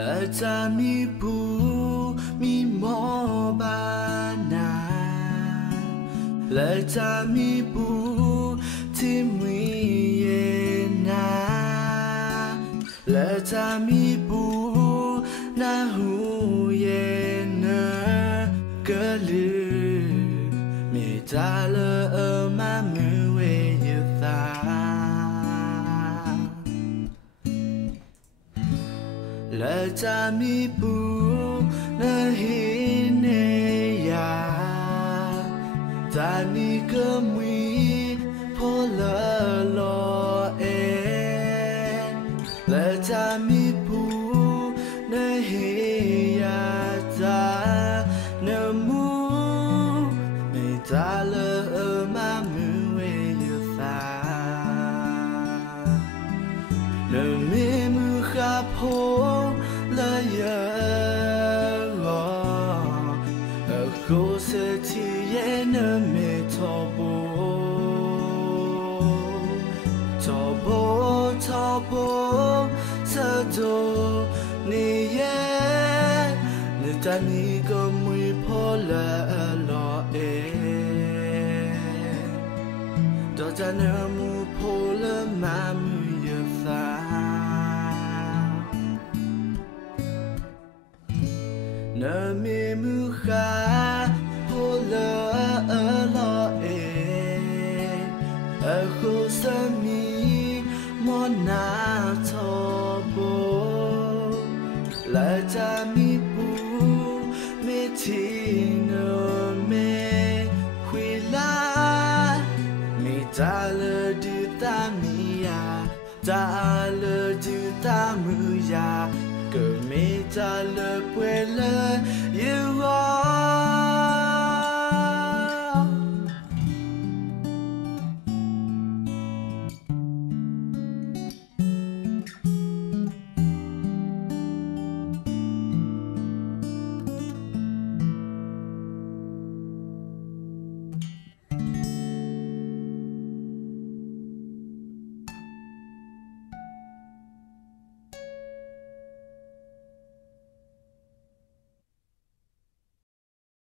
lỡ cha mi bu mi mò ba na lỡ cha mi bu thì mi ye na lỡ cha mi bu na hu ye na cơ lư mi ta lỡ ma mu we như ta lỡ cha mi bu na hi ne ya ta mi cơ mi po lỡ lo e lỡ cha mi bu na hi ya ta na mu mi ta lỡ ma mu we như ta na mi mu khap ho la ya go khô se ti ye na me tobo sa do ni ye ni ta ni ko mui po la lo e do ta na mu po la ma mu ye fa na me mu kha po la lo e a ko sa mi mo na tobo la cha mi bu mi ti no me kwi la mi ta le du ta mi ya ta le du ta mu ya que mi ta le pue le